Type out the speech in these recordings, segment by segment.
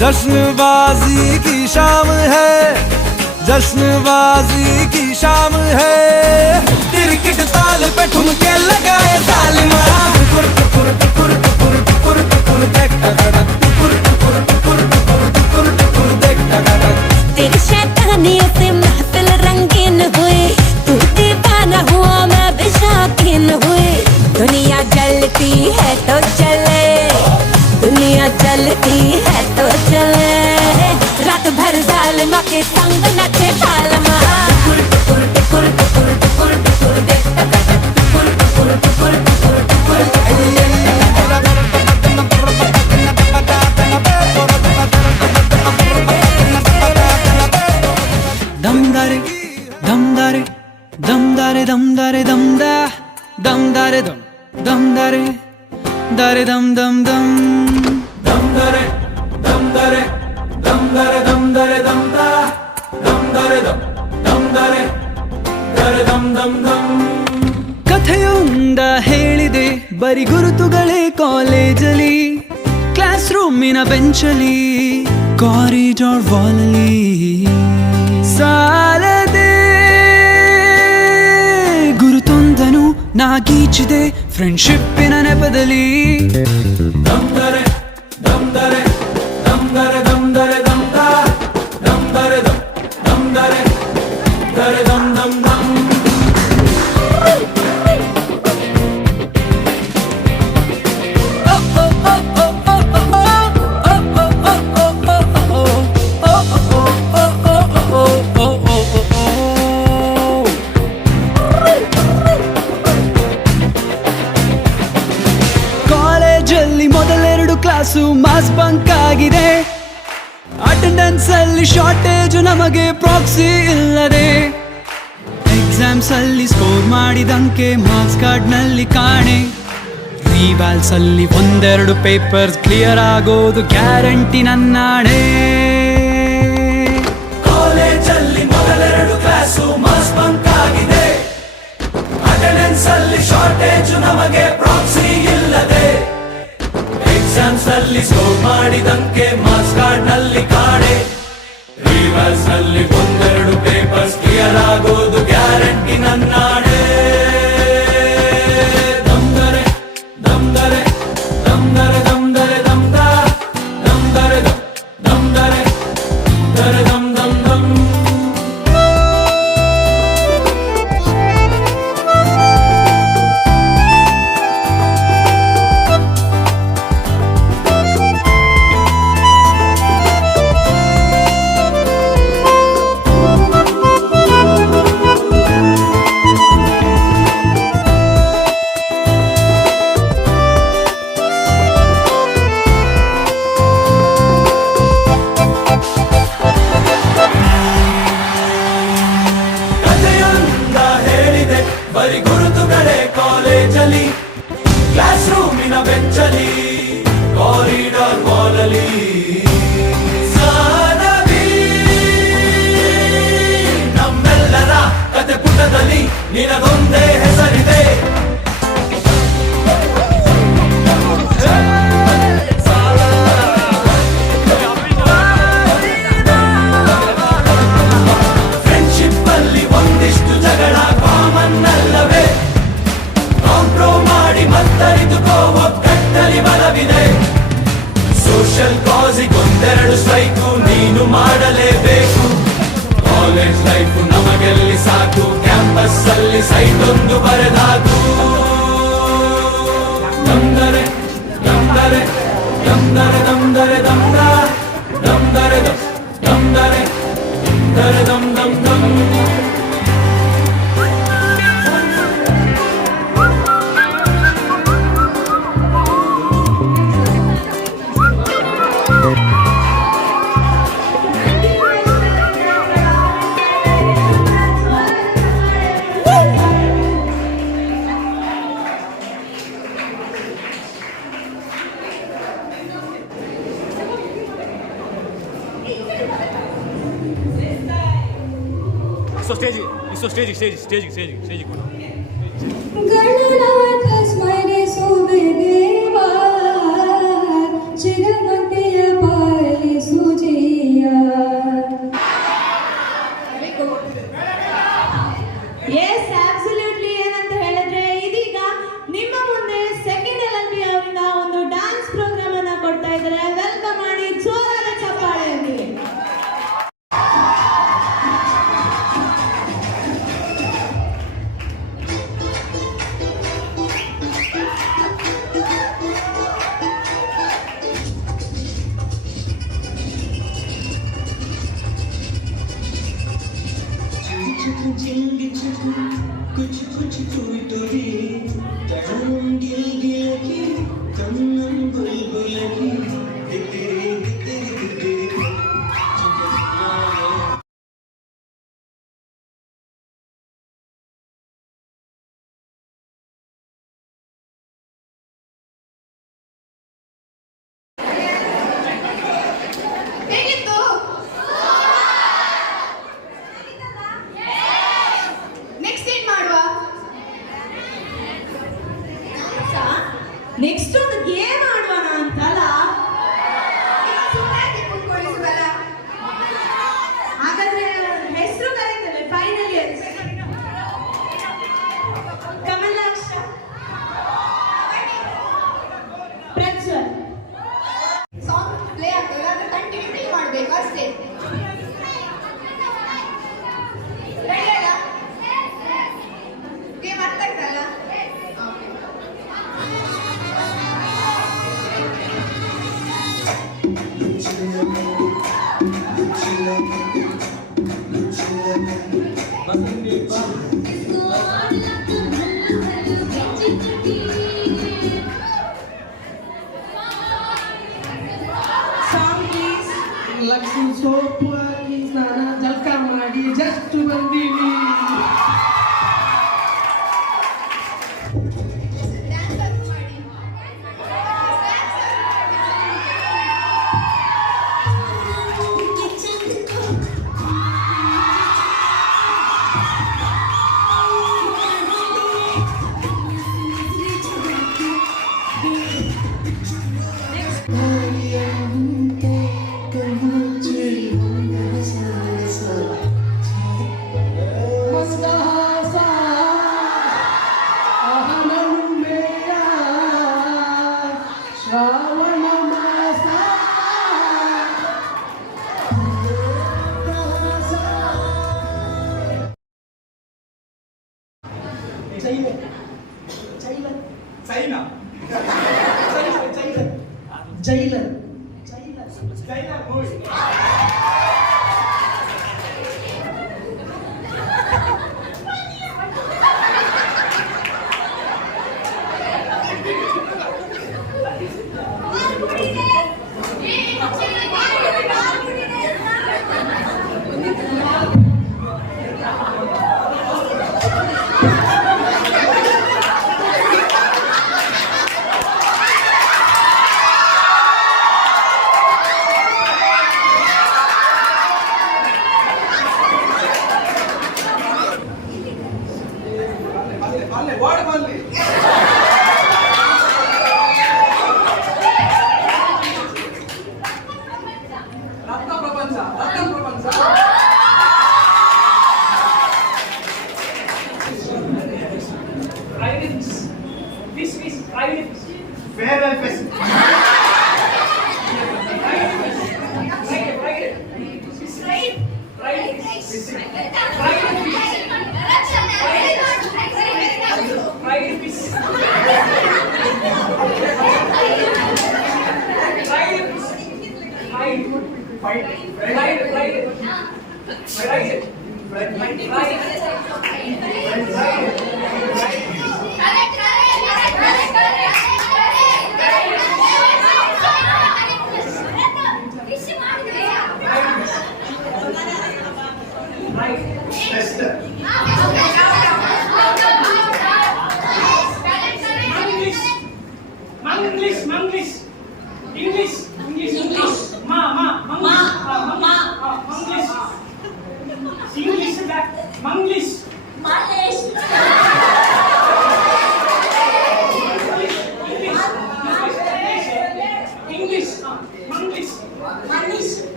जश्नबाजी की शाम है, जश्नबाजी की शाम है, क्रिकेट ताल पे ठुमके लगाए तालिमा। तेरी शैतानियों से महफिल रंगीन हुई, तू दीवाना हुआ मैं भी शौकीन हुई। दुनिया जलती है तो चले, दुनिया चलती है तो चले, रात भर जालिमा के संग नचे तालमा। दमदारे दमदारे दमदारे दमदारे दमदा दमदारे दम दमदारे दारे दम दम दम दमदारे दमदारे दमदारे दमदारे दमदा दमदारे दम दमदारे दारे दम दम दम। ಕಥೆಯೊಂದ ಹೇಳಿದೆ ಬರಿ ಗುರುತುಗಳೇ ಕಾಲೇಜಲ್ಲಿ, ಕ್ಲಾಸ್ ರೂಮಿನ ಬೆಂಚಲ್ಲಿ, ಕಾರಿಡಾರ್ ವಾಲಲ್ಲಿ ಸಾಲದೆ ಗುರುತೊಂದನು ನಾಗೀಚಿದೆ ಫ್ರೆಂಡ್ಶಿಪ್ಪಿನ ನೆಪದಲ್ಲಿ। ದಮ್ದರೆ ದಮ್ದರೆ ದಮ್ದರೆ ದಮ್ದರೆ ದಮ್ದ ದಮ್ದರೆ ದಮ್ ದಮ್ದರೆ ದರೆ ದಮ್ ದಮ್ ದಮ್। ಮೊದಲೆರಡು ಕ್ಲಾಸು ಮಾಸ್ ಬಂಕ್ ಆಗಿದೆ, ಅಟೆಂಡೆನ್ಸ್ ಅಲ್ಲಿ ಶಾರ್ಟೇಜ್ ನಮಗೆ ಪ್ರಾಕ್ಸಿ ಇಲ್ಲದೆ, ಎಕ್ಸಾಮ್ಸ್ ಅಲ್ಲಿ ಸ್ಕೋರ್ ಮಾಡಿದಂಕೆ ಮಾರ್ಕ್ಸ್ ಕಾರ್ಡ್ ನಲ್ಲಿ ಕಾಣೆ, ರಿವಾಲ್ಸ್ ಅಲ್ಲಿ ಒಂದೆರಡು ಪೇಪರ್ಸ್ ಕ್ಲಿಯರ್ ಆಗೋದು ಗ್ಯಾರಂಟಿ ನನ್ನಾಣೆ। ಕಾಲೇಜಲ್ಲಿ ಮೊದಲೆರಡು ಕ್ಲಾಸು ಮಾಸ್ ಬಂಕ್ ಆಗಿದೆ, ಅಟೆಂಡೆನ್ಸ್ ಅಲ್ಲಿ ಶಾರ್ಟೇಜ್ ನಮಗೆ ಪ್ರಾಕ್ಸಿ ಇಲ್ಲದೆ, ಎಕ್ಸಾಮ್ಸ್ ಅಲ್ಲಿ ಸ್ಕೋರ್ ಮಾಡಿದಂಕೆ ಮಾರ್ಕ್ಸ್ ಕಾರ್ಡ್ ನಲ್ಲಿ ಕಾಣೆ, ರಿವರ್ಸ್ ನಲ್ಲಿ ಒಂದೆರಡು ಪೇಪರ್ಸ್ ಕ್ಲಿಯರ್ ಆಗೋದು ಗ್ಯಾರಂಟಿ ನನ್ನಾಣೆ। ದಮ್ದರೆ ದಮ್ದರೆ ದಮ್ದರೆ ದಮ್ದರೆ ದಮ್ದ ದಮ್ದರೆ ದಮ್ ದಮ್ದರೆ ದರೆ ದಮ್ ದಮ್ ದಮ್। ಬರಿ ಗುರುತುಗಳೇ ಕಾಲೇಜಲ್ಲಿ, ಕ್ಲಾಸ್ ರೂಮಿನ ಬೆಂಚಲ್ಲಿ, ಕಾರಿಡಾರ್ ವಾಲಲ್ಲಿ ಸಾನವಿ ನಮ್ಮೆಲ್ಲರ ಕತೆ ಪುಟದಲ್ಲಿ ನಿನಗೊಂದೇ ಹೆಸರಿದೆ। ಫ್ರೆಂಡ್ಶಿಪ್ ಅಲ್ಲಿ ಒಂದಿಷ್ಟು ಜಗಳ ಕಾಮನ್ ಅಲ್ಲವೇ, ಕಾಂಪ್ರೋ ಮಾಡಿ ಮತ್ತರಿದುಕೋ ಒಗ್ಗಟ್ಟಲ್ಲಿ ಬಲವಿದೆ, ಸೋಷಿಯಲ್ ಕಾಸಿಗೊಂದೆರಡು ಸ್ಟ್ರೈಕು ನೀನು ಮಾಡಲೇಬೇಕು, ಕಾಲೇಜ್ ಲೈಫ್ ನಮಗೆಲ್ಲಿ ಸಾಕು, ಕ್ಯಾಂಪಸ್ ಅಲ್ಲಿ ಸೈಟ್ ಒಂದು ಬರೆದಾಕು। ದಮ್ದರೆ ದಮ್ದರೆ ದಮ್ದರೆ ದಮ್ದರೆ ದಮ್ದ ದಮ್ದರೆ ದಮ್ ದಮ್ದರೆ ದರೆ ದಮ್ ದಮ್ ದಮ್। ಸ್ಟೇಜ್ ಗಣನಾಥ ಸ್ಮರಿಸುವೆ ದೇವಾ ಚಿರಮತಿಯ ಪಾಲಿಸು ಜೀಯ. Yes absolutely. ಏನಂತ ಹೇಳಿದ್ರೆ ಇದೀಗ ನಿಮ್ಮ ಮುಂದೆ ಸೆಕೆಂಡ್ LLB ಅವರಿಂದ ಒಂದು ಡಾನ್ಸ್ ಪ್ರೋಗ್ರಾಮ್ ಅನ್ನ ಕೊಡ್ತಾ ಇದ್ದಾರೆ. ವೆಲ್ಕಮ್ ಮಾಡಿ ಜೋರಾದ ಚಪ್ಪಾಳೆಯೊಂದಿಗೆ. ಹೇಗಿತ್ತು? ನೆಕ್ಸ್ಟ್ ಏನ್ ಮಾಡುವ? ನೆಕ್ಸ್ಟ್ ಒಂದು ಗೇಮ್ ಆಡುವಣ ಅಂತಲ್ಲ. ಹಾಗಾದ್ರೆ ಹೆಸರು ಕರೀತೇವೆ. Final years Kamalaksha, Prajwal. Song play ಆಗ್ತದೆ, ಅದನ್ನ ಕಂಟಿನ್ಯೂ ಪ್ಲೇ ಮಾಡಬೇಕು ಅಷ್ಟೇ. ರೆಡಿ ಅಲ್ಲ? ಗೇಮ್ ಅರ್ಥ ಆಗ್ತಲ್ಲ? Song please. ಲಕ್ಷ್ಮಿ ಸೋಪು ಹಾಕಿ ಸ್ನಾನ ಜಲ್ಕ ಮಾಡಿ ಜಸ್ಟ್ ಬಂದೀವಿ. ಡ್ಯಾನ್ಸ್ ಅದು ಮಾಡಿ. ಮಂದಹಾಸ ಅಹನನುಮೆಯ ಶ್ರಾವಣ ಮಾಸ jailer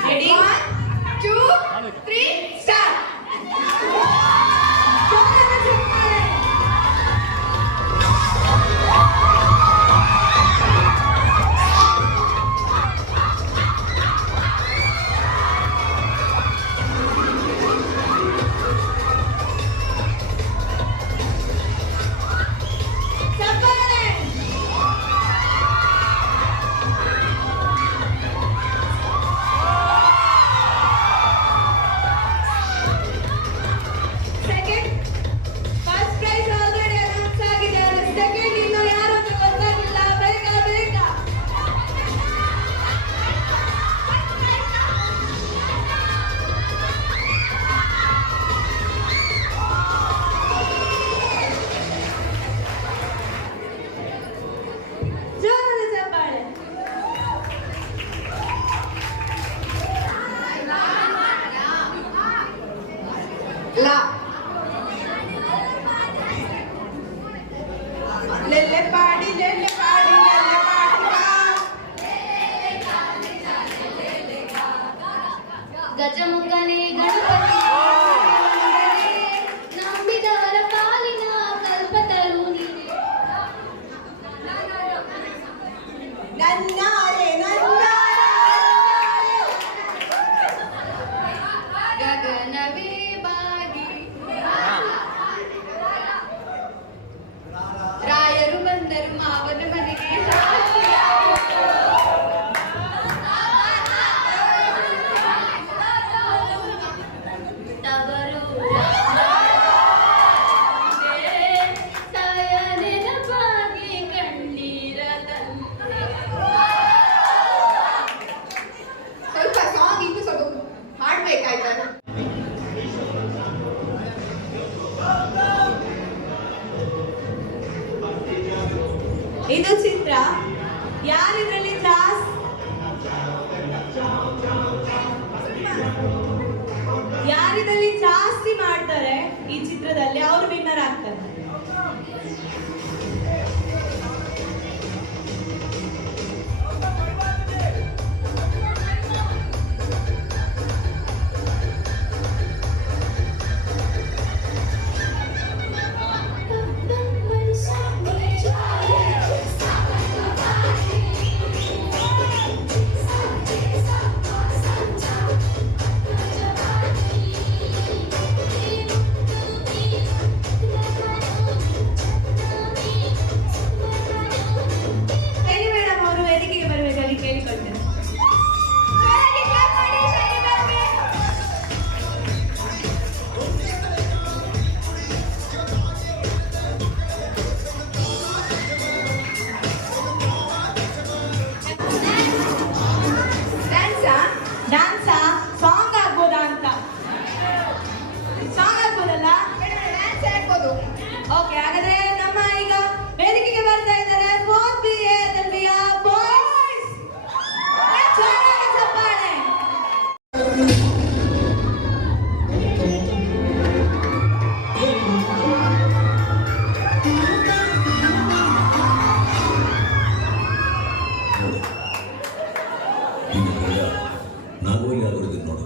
Ready? 1, 2, 3, start! La. Lele party, lele party, lele party. ಗಜಮುಖನೇ ಗಣಪತಿ ನಂಬಿದವರ ಪಾಲಿನ ಕಲ್ಪತರು ನೀನೆ ನನ್ನಾರೆ ಗಗನವೇ ಬಾಗಿ ರಾಯರು ಬಂದರು ಮಾವನ ಮನೆಗೆ ಸ್ವಲ್ಪ ಸಾಂಗ್ ಇನ್ನು ಸ್ವಲ್ಪ ಹಾಡ್ಬೇಕಾಯ್ತಾ? ಇದು ಚಿತ್ರ ಯಾರಿದ್ರಲ್ಲಿ ಯಾರಿದ್ರಲ್ಲಿ ಜಾಸ್ತಿ ಮಾಡ್ತಾರೆ ಈ ಚಿತ್ರದಲ್ಲಿ ಓಕೆ, ಹಾಗಾದ್ರೆ ನಮ್ಮ ಈಗ ವೇದಿಕೆಗೆ ಬರ್ತಾ ಇದ್ದಾರೆ 4th BA ತಂಡದ ಬಾಯ್ಸ್. ಜೋರಾಗಿ ಚಪ್ಪಾಳೆ. ನಾಗೋಗಿ ಆಗೋದಿಲ್ಲ ನೋಡು.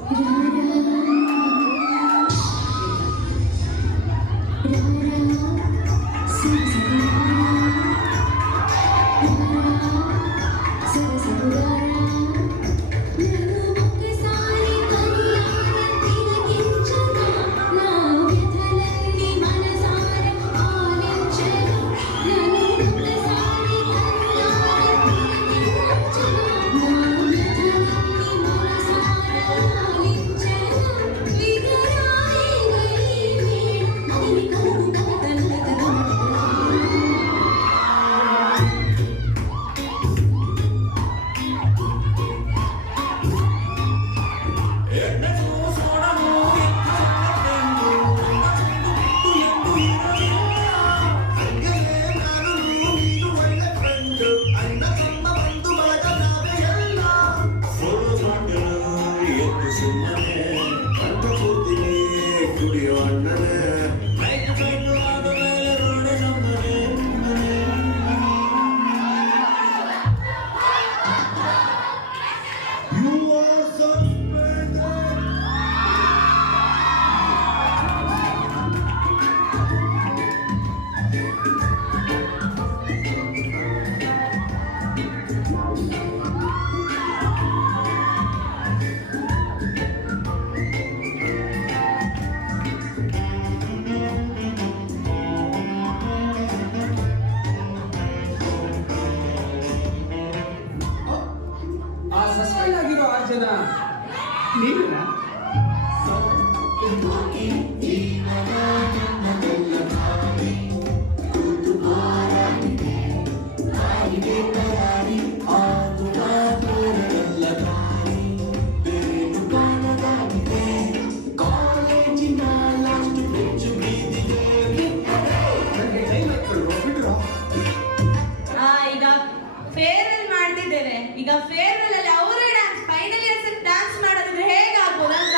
ಸಸ್ಪೆಂಡ್ ಆಗಿರೋ 6 ಜನ ನೀವೇನಾ? ಈಗ ಫೇರ್ವೆಲ್ ಮಾಡ್ತಿದ್ದೇವೆ. ಈಗ ಫೇರ್ವೆಲ್ ಅಲ್ಲಿ ಅವರೇ ಡ್ಯಾನ್ಸ್, ಫೈನಲ್ ಇಯರ್ಸ್ ಡ್ಯಾನ್ಸ್ ಮಾಡೋದಿದ್ರೆ ಹೇಗಾಗ್ಬೋದು ಅಂತ.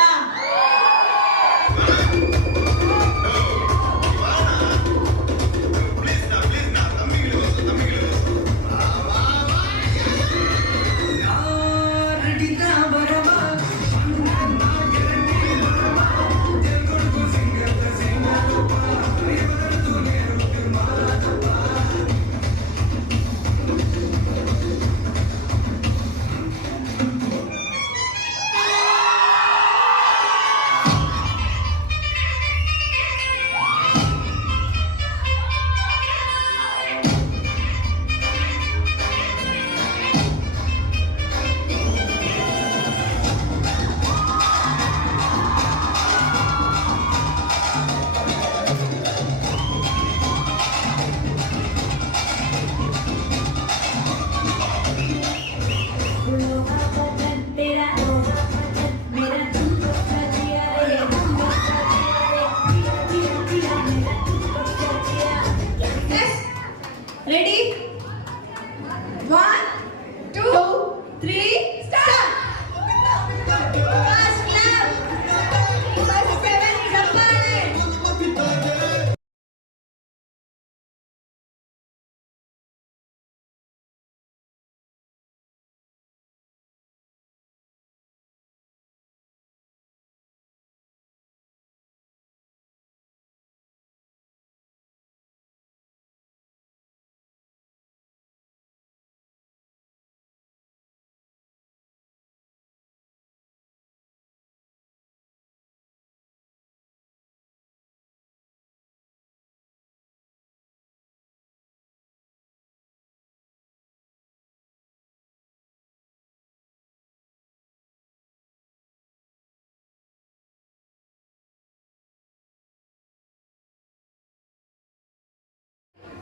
Ready 1 2 3 start. First clap, first 7 ಚಪ್ಪಾಳೆ.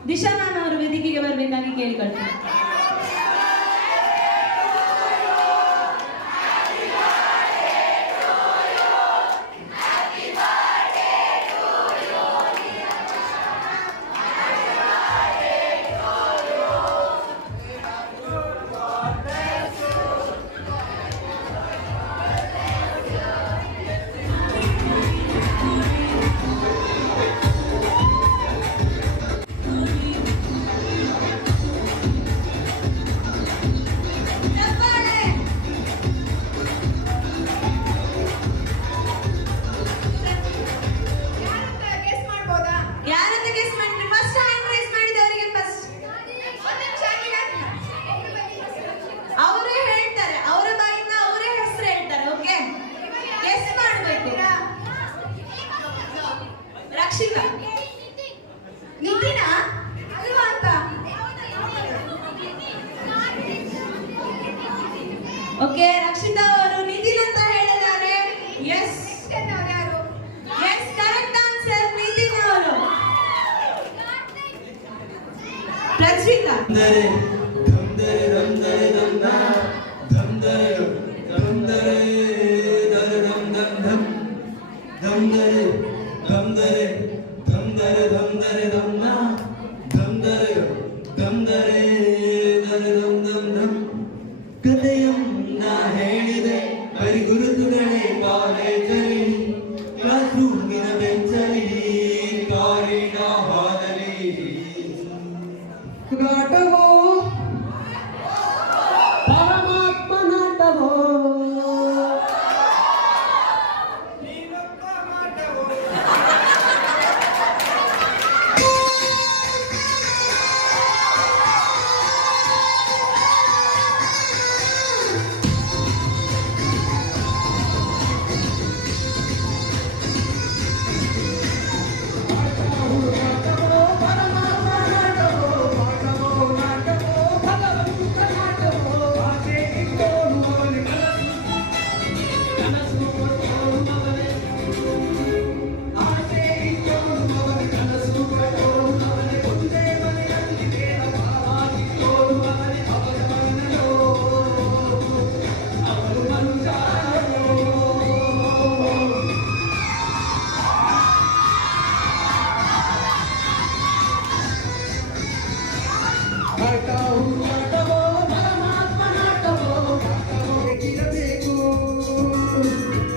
ದಿಶಾ ಮ್ಯಾಮ್ ಅವರು ವೇದಿಕೆಗೆ ಬರಬೇಕಾಗಿ ಕೇಳಿಕೊಳ್ತೀನಿ. ರಕ್ಷಿತಾ ನಿತಿನ ಅಲ್ವಾ ಅಂತ ಓಕೆ ರಕ್ಷಿತಾ ಅವರು ನಿತಿನ್ ಅಂತ ಹೇಳಿದ್ದಾರೆ ಎಸ್ ಯಾರು ಎಸ್ ಕರೆಕ್ಟ್ ಆನ್ಸರ್ ನಿತಿನ್ ಅವರು ರಕ್ಷಿತಾ ಕಥೆಯನ್ನ ಹೇಳಿದೆ ಬರಿ ಗುರುತುಗಳೇ ಕಾಲೇಜಲ್ಲಿ ಕ್ಲಾಸ್ ರೂಮಿನ ಬೆಂಚಲ್ಲಿ ಕಾರಿನ ಹಾಲಲ್ಲಿ ನಾಟವೋ ಪರಮಾತ್ಮ ನಾಟವೋ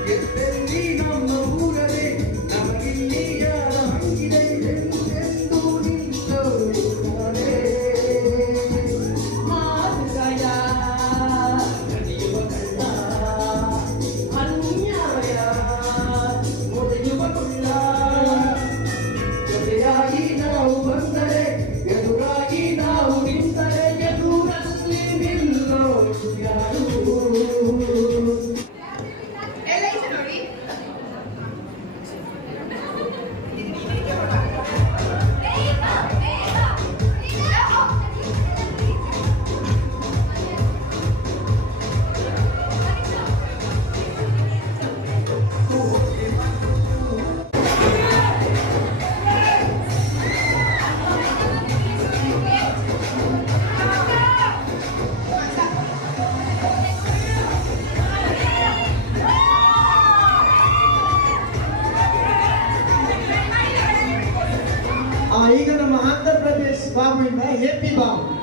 ಎಲ್ಲ ಇದೆ ನೋಡಿ ಈಗ ನಮ್ಮ ಆಂಧ್ರ ಪ್ರದೇಶ್ ಬಾಬುವಿಂದ ಎಪಿ ಬಾಬು